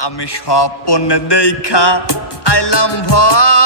আমি স্বপ্ন দেখা আইলাম ভয়।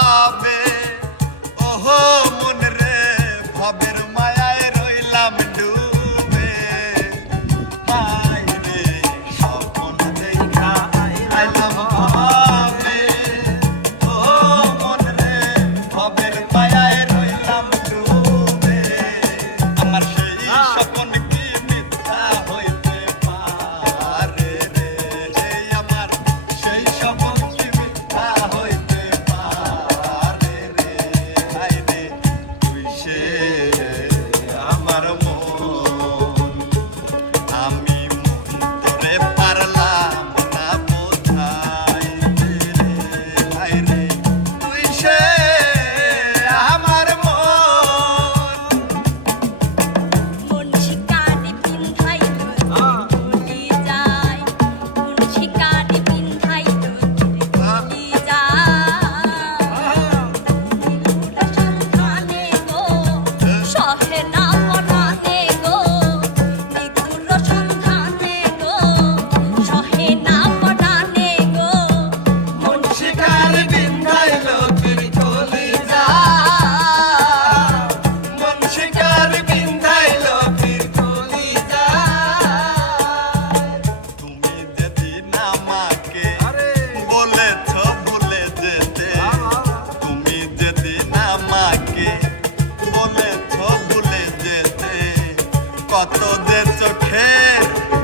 তোদের চোখে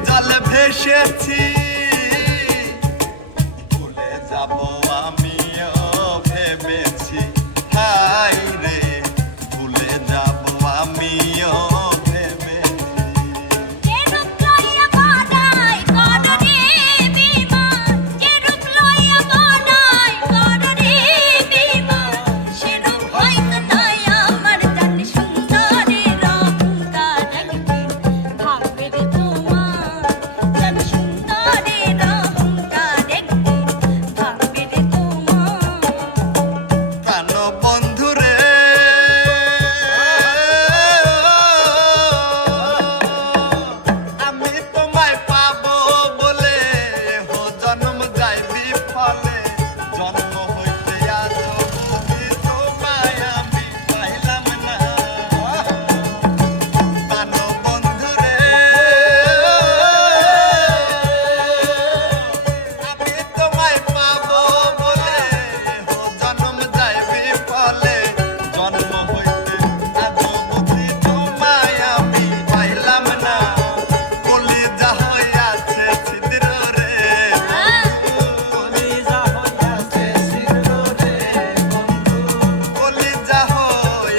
জলে ভেসেছি। ভুলে যাব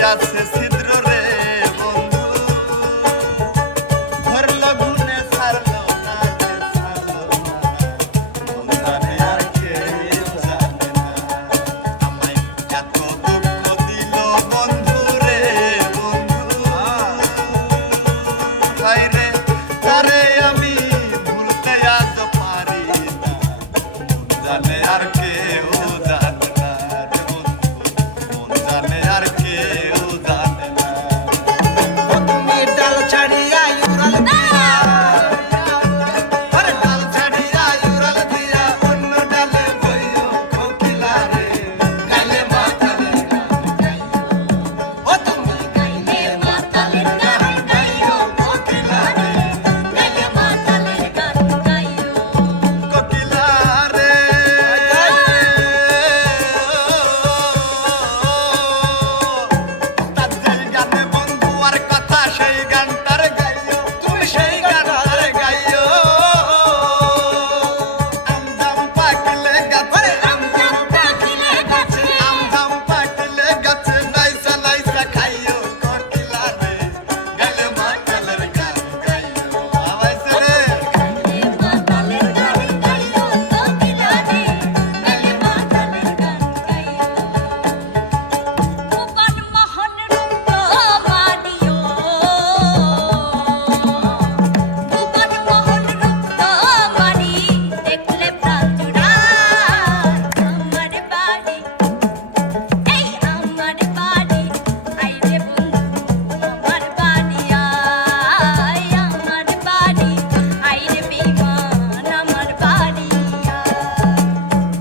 আছে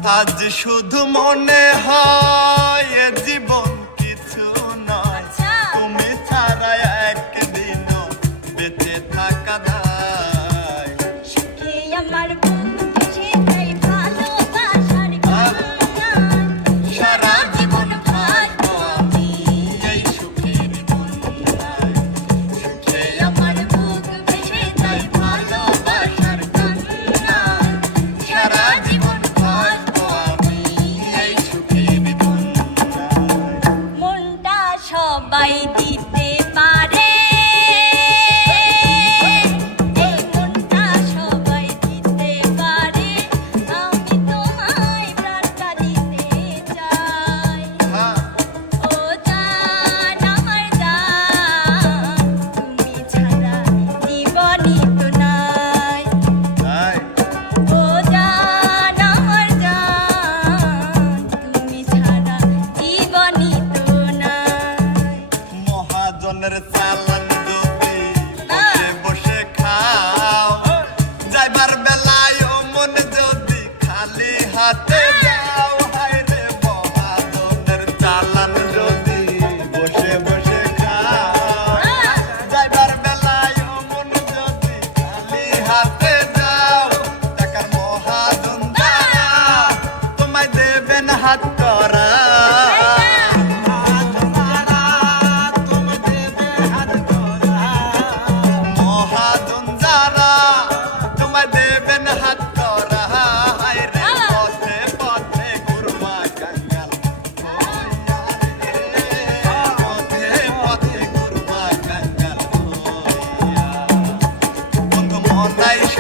আজ শুধু মনে হয়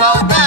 Well,